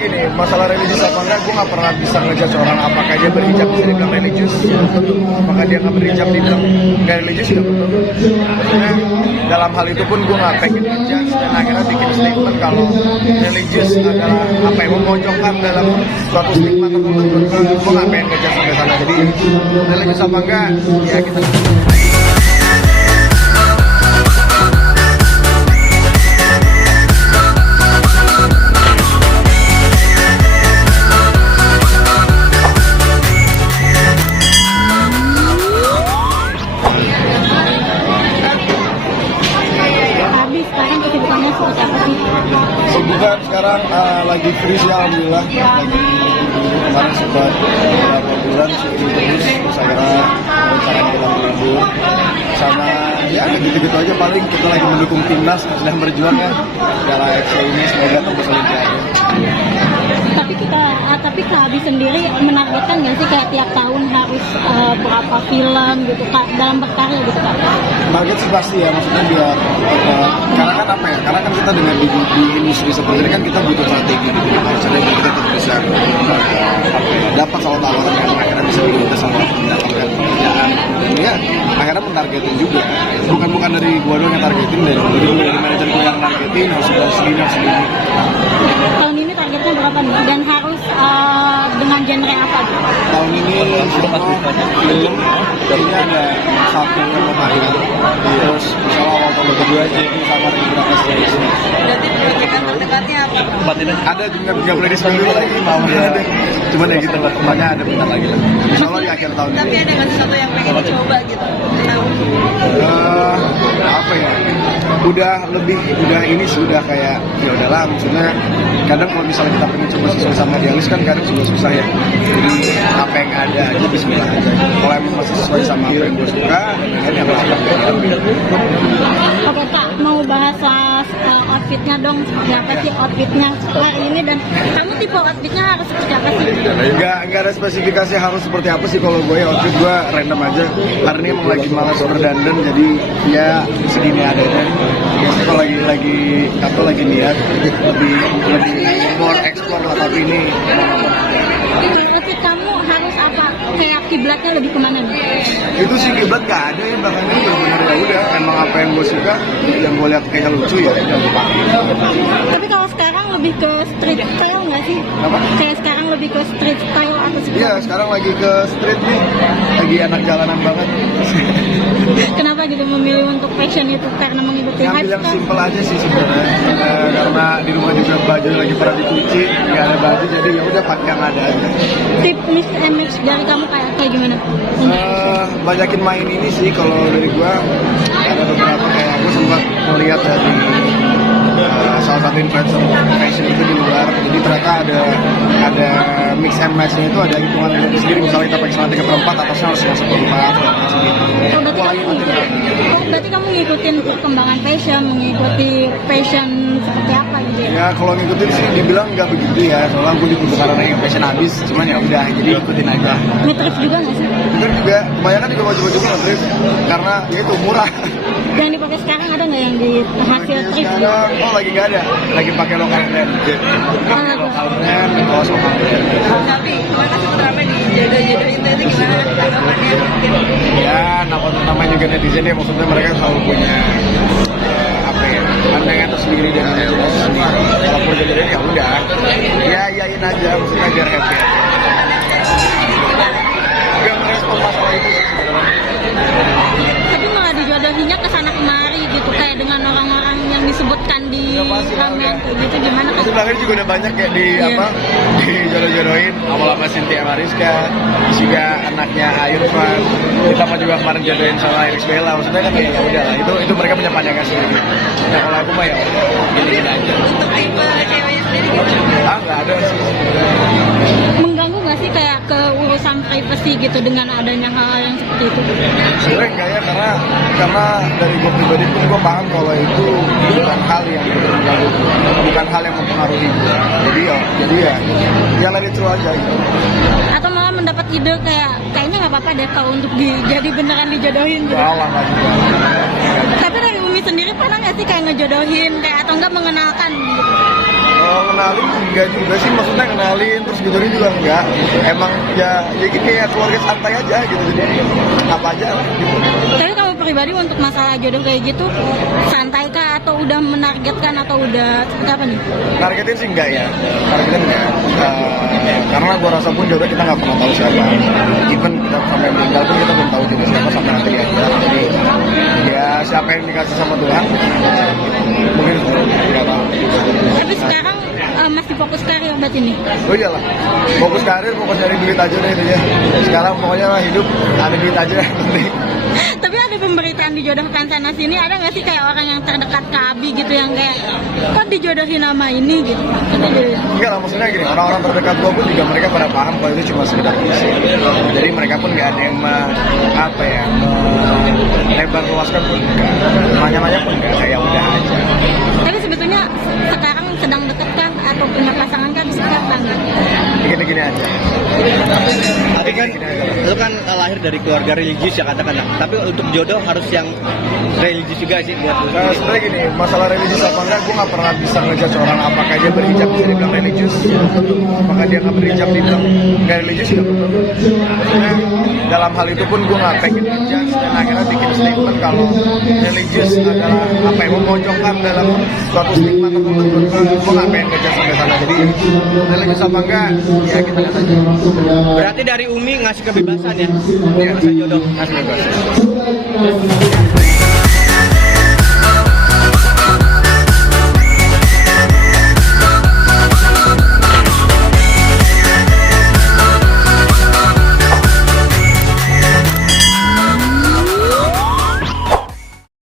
gini, masalah religius apa enggak, gue nggak pernah bisa ngejudge orang apakah dia berhijab bisa dibilang religius, betul. Apakah dia nggak berhijab dibilang nggak religius, juga betul. Maksudnya dalam hal itu pun gue nggak pengen ngejudge dan akhirnya bikin statement kalau religius adalah apa yang memojokkan dalam suatu stigma tertentu. Gue nggak pengen ngejudge sampai sana. Jadi religius apa enggak, ya kita. Bukan sekarang lagi free sih alhamdulillah, lagi kemarin sempat beberapa bulan syuting terus akhirnya rencana kita libur sama ya gitu-gitu aja, paling kita lagi mendukung timnas yang sedang berjuang ya secara FC ini, semoga tembus Olimpiade. Tapi Kak Abi sendiri menargetkan nggak sih kayak tiap tahun harus berapa film gitu Kak dalam berkarya gitu Kak? Target sih pasti ya, maksudnya biar karena kan apa ya, karena kan kita dengan di industri seperti ini kan kita butuh strategi gitu, maksudnya kita tetap bisa dapat soal tawaran yang akhirnya bisa kita sama mendapatkan pekerjaan ya, akhirnya mentargetin juga, bukan dari gua doang yang targetin, dari manajer gua yang targetin harus segini. Tahun ini targetnya berapa nih dan harus dengan genre apa gitu? Tahun ini film kayaknya ada satu yang menarik, terus misalnya awal tahun kedua aja itu sama beberapa series. Berarti proyekan terdekatnya apa? Ada juga nggak boleh di dulu lagi mau ada, cuman ya gitu lah, kembangnya ada bentar lagi lah. Insyaallah di akhir tahun. Tapi ada nggak sesuatu yang pengen dicoba gitu? Apa ya? Udah ini sudah kayak ya udahlah, maksudnya kadang kalau misalnya kita pengen coba sesuai sama idealis kan kadang juga susah ya, jadi apa yang ada aja bismillah aja, kalau emang masih sesuai sama apa yang gue suka kan yang apa Oke Kak, mau bahas outfitnya dong, seperti apa sih outfitnya hari ini dan kamu tipe outfitnya harus seperti apa sih? Nggak ada spesifikasi harus seperti apa sih, kalau gue ya outfit gue random aja, karena ini emang lagi malas berdandan jadi ya segini adanya. Biasanya kalau lagi niat lebih more explore lah, tapi ini outfit kamu harus apa? Kayak kiblatnya lebih kemana nih? itu sih kiblat gak ada ya, bahkan ini benar-benar ya udah emang apa yang gue suka, yang gue lihat kayaknya lucu ya udah gue pakai. Tapi kalau sekarang lebih ke street style nggak sih? Apa? Kayak sekarang lebih ke street style atau seperti Iya, sekarang lagi ke street nih, lagi anak jalanan banget. Kenapa gitu memilih untuk fashion itu? Karena mengikuti Ngambil hype yang kan? simple aja sih sebenarnya, karena di rumah juga baju lagi pernah dicuci, nggak ada baju jadi ya udah pakai yang ada aja. Tip mix and match dari kamu kayak gimana? Banyakin main ini sih, kalau dari gua ada beberapa kayak gue sempat melihat dari salah satu influencer fashion itu di luar, jadi ternyata ada mix and match-nya itu ada hitungan sendiri, misalnya kita pakai celana 3/4 atasnya harus masuk 4 Berarti kamu ngikutin perkembangan fashion, mengikuti fashion seperti apa gitu ya? Ya kalau ngikutin sih dibilang nggak begitu ya, soalnya gue juga sekarang yang fashion habis, cuman ya udah jadi ikutin aja. Nge-thrift juga nggak sih? Bener juga, kebanyakan juga baju-baju gue nge-thrift karena ya itu murah. Yang dipakai sekarang ada nggak yang di hasil thrift? Sekarang lagi nggak ada, lagi pakai lokal brand. Lokal brand, kaos lokal brand. Tapi kemana sih ramai di jaga-jaga itu gimana tanggapannya? Ya, namanya juga netizen ya, maksudnya mereka selalu punya apa ya, pandangan tersendiri dan nilai sendiri. Kalau perjalanan ya udah, ya yain aja, maksudnya biar happy. Gak merespon masalah itu sih sebenarnya. Tapi malah dijodohinya ke sana kemari gitu, kayak dengan orang-orang yang disebutkan di ramen kayak gitu, gimana kan? Itu belakang juga udah banyak kayak di dijodoh-jodohin, awal sama Cynthia Mariska, terus juga anaknya Irfan, ditambah juga kemarin jodohin sama Iris Bella, maksudnya kan ya udah lah, itu mereka punya pandangan sendiri. Nah kalau aku mah ya gini-gini aja. Untuk tipe ceweknya sendiri gitu? Nggak ada sih. Mengganggu nggak sih kayak ke urusan privacy gitu dengan adanya hal yang seperti itu? Sebenarnya enggak ya, karena dari gue pribadi pun gue paham kalau itu bukan hal yang mengganggu, bukan hal yang mempengaruhi gue. Jadi ya let it through aja gitu. Atau malah mendapat ide kayaknya nggak apa-apa deh kalau untuk jadi beneran dijodohin gitu. Walah nggak juga. Tapi dari Umi sendiri pernah nggak sih kayak ngejodohin kayak atau enggak mengenalkan gitu? Kalau kenalin enggak juga sih, maksudnya kenalin terus jodohin juga enggak. Emang ya gitu kayak keluarga santai aja gitu, jadi apa aja lah gitu. Tapi kamu pribadi untuk masalah jodoh kayak gitu, santai kah atau udah menargetkan atau udah seperti apa nih? Targetin sih enggak ya, targetin enggak. Karena gua rasa pun jodoh kita nggak pernah tahu siapa. Even kita sampai meninggal pun kita belum tahu jodoh siapa sampai nanti ya. Jadi ya siapa yang dikasih sama Tuhan, mungkin nggak tahu. Tapi sekarang masih fokus karir berarti nih? Oh iyalah, fokus karir, fokus nyari duit aja deh intinya. Sekarang pokoknya hidup ada duit aja yang penting. Tapi ada pemberitaan dijodohkan sana sini, ada nggak sih kayak orang yang terdekat ke Abi gitu yang kayak kok dijodohin nama ini gitu? Enggak lah, maksudnya gini, orang-orang terdekat gue pun juga mereka pada paham kalau itu cuma sekedar isi. Jadi mereka pun nggak ada yang lebar luaskan pun enggak, nanya-nanya pun enggak, kayak udah aja. Tapi sebetulnya sekarang sedang deket kah atau punya pasangan kan sekarang? Gini-gini aja. Tapi kan lu kan lahir dari keluarga religius ya katakanlah. Tapi untuk jodoh harus yang religius juga sih buat lu. Nah, sebenarnya gini, masalah religius apa enggak, gue nggak pernah bisa ngejudge orang apakah dia berhijab bisa dibilang religius, apakah dia nggak berhijab dibilang nggak religius, nggak betul. Maksudnya dalam hal itu pun gue nggak pengen ngejudge dan akhirnya bikin statement kalau religius adalah apa yang memojokkan dalam suatu stigma tertentu. Gue nggak pengen ngejudge sampai sana. Jadi religius apa enggak, ya kita lihat aja. Berarti dari Umi ngasih kebebasan ya? Iya, Masa jodoh. ngasih bebas.